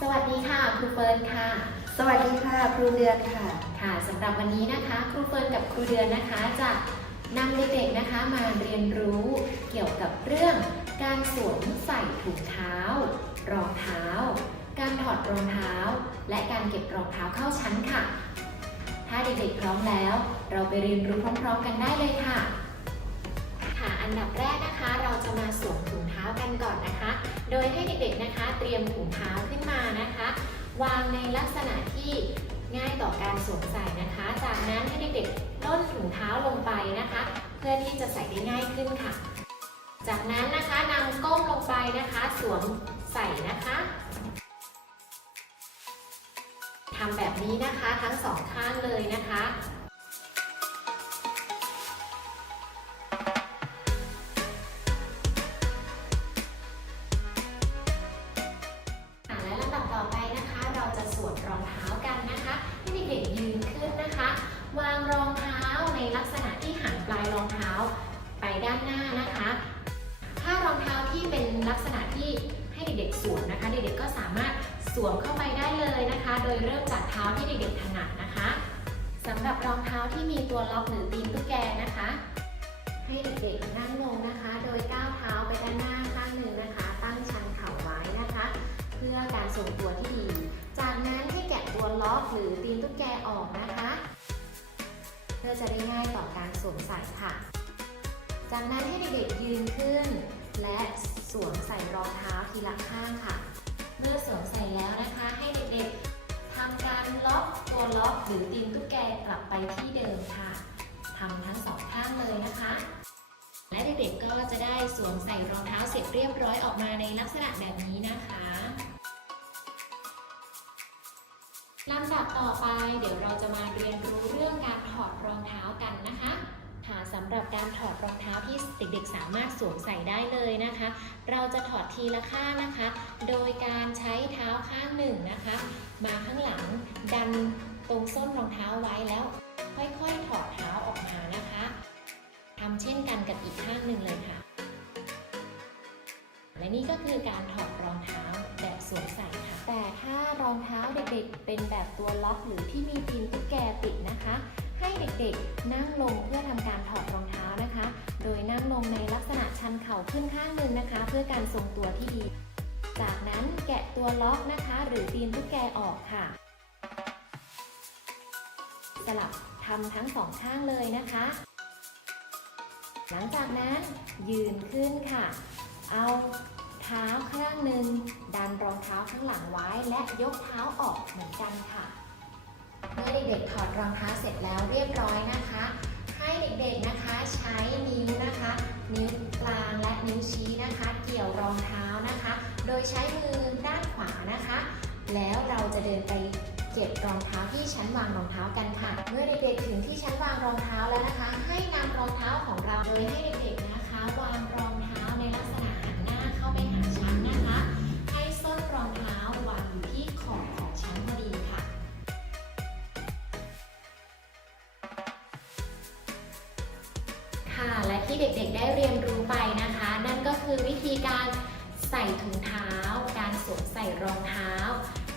สวัสดีค่ะครูเฟิร์นค่ะ สวัสดีค่ะครูเดือนค่ะ ค่ะสำหรับวันนี้นะคะ ครูเฟิร์นกับครูเดือนนะคะจะนำเด็กๆนะคะมาเรียนรู้เกี่ยวกับเรื่อง การสวมใส่ถุงเท้า รองเท้า การถอดรองเท้า และการเก็บรองเท้าเข้าชั้นค่ะ ถ้าเด็กๆพร้อมแล้ว เราไปเรียนรู้พร้อมๆกันได้เลยค่ะ ค่ะอันดับแรกนะคะเราจะ รียมถุงเท้าขึ้นมานะคะ วางในลักษณะที่ง่ายต่อการสวมใส่นะคะ จากนั้นให้เด็กๆล่นถุงเท้าลงไปนะคะ เพื่อที่จะใส่ได้ง่ายขึ้นค่ะ จากนั้นนะคะนำก้มลงไปนะคะสวมใส่นะคะทำแบบนี้นะคะทั้งสองข้างเลยนะคะค่ะ ลักษณะที่หันปลายรองเท้าไปด้านหน้านะคะ ถ้ารองเท้าที่เป็นลักษณะที่ให้เด็กๆสวมนะคะ เด็กๆก็สามารถสวมเข้าไปได้เลยนะคะ โดยเริ่มจากเท้าที่เด็กๆถนัดนะคะสำหรับรองเท้าที่มีตัวล็อกหรือตีนตุ๊กแกนะคะ ให้เด็กๆนั่งลงนะคะ โดยก้าวเท้าไปด้านหน้าข้างหนึ่งนะคะ ตั้งชันเข่าไว้นะคะ เพื่อการทรงตัวที่ดี จากนั้นให้แกะตัวล็อกหรือตีนตุ๊กแกออกนะคะ เพื่อจะได้ง่ายต่อการสวมใส่ค่ะ จากนั้นให้เด็กๆยืนขึ้น และสวมใส่รองเท้าทีละข้างค่ะ เมื่อสวมใส่แล้วนะคะให้เด็กๆทำการล็อกตัวล็อกหรือตีนตุ๊กแกกลับไปที่เดิมค่ะทำทั้งสองข้างเลยนะคะ และเด็กๆก็จะได้สวมใส่รองเท้าเสร็จเรียบร้อยออกมาในลักษณะแบบนี้นะคะ ลำดับต่อไปเดี๋ยวเราจะมาเรียนรู้เรื่องการถอดรองเท้ากันนะคะค่ะสำหรับการถอดรองเท้าที่เด็กๆ สามารถสวมใส่ได้เลยนะคะ เราจะถอดทีละข้างนะคะ โดยการใช้เท้าข้างหนึ่งนะคะ มาข้างหลังดันตรงส้นรองเท้าไว้แล้ว ค่อยๆ ถอดเท้าออกมานะคะทำเช่นกันกับอีกข้างหนึ่งเลยค่ะ และนี่ก็คือการถอดรองเท้าแบบสวมใส่ค่ะ แต่ถ้ารองเท้าเด็กๆ เป็นแบบตัวล็อกหรือที่มีตีนตุ๊กแกปิดนะคะ ให้เด็กๆนั่งลงเพื่อทำการถอดรองเท้านะคะ โดยนั่งลงในลักษณะชันเข่าขึ้นข้างหนึ่งนะคะ เพื่อการทรงตัวที่ดี จากนั้นแกะตัวล็อกนะคะ หรือตีนตุ๊กแกออกค่ะ สลับทำทั้งสองข้างเลยนะคะ หลังจากนั้นยืนขึ้นค่ะ เอาเท้าข้างหนึ่งดันรองเท้าข้างหลังไว้และยกเท้าออกเหมือนกันค่ะ เมื่อเด็กๆถอดรองเท้าเสร็จแล้วเรียบร้อยนะคะ ให้เด็กๆนะคะใช้นิ้วนะคะ นิ้วกลางและนิ้วชี้นะคะ เกี่ยวรองเท้านะคะ โดยใช้มือด้านขวานะคะ แล้วเราจะเดินไปเก็บรองเท้าที่ชั้นวางรองเท้ากันค่ะ เมื่อเด็กๆถึงที่ชั้นวางรองเท้าแล้วนะคะ ให้นำรองเท้าของเราโดยให้ ที่เด็กๆ ได้เรียนรู้ไปนะคะ นั่นก็คือวิธีการใส่ถุงเท้า การสวมใส่รองเท้า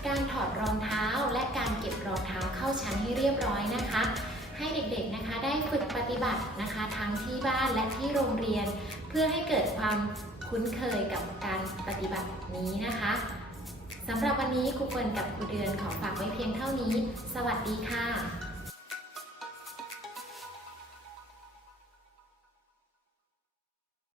การถอดรองเท้า และการเก็บรองเท้าเข้าชั้นให้เรียบร้อยนะคะ ให้เด็กๆนะคะได้ฝึกปฏิบัตินะคะ ทั้งที่บ้านและที่โรงเรียน เพื่อให้เกิดความคุ้นเคยกับการปฏิบัตินี้นะคะสำหรับวันนี้ครูเฟิร์นกับครูเดือนขอฝากไว้เพียงเท่านี้ สวัสดีค่ะ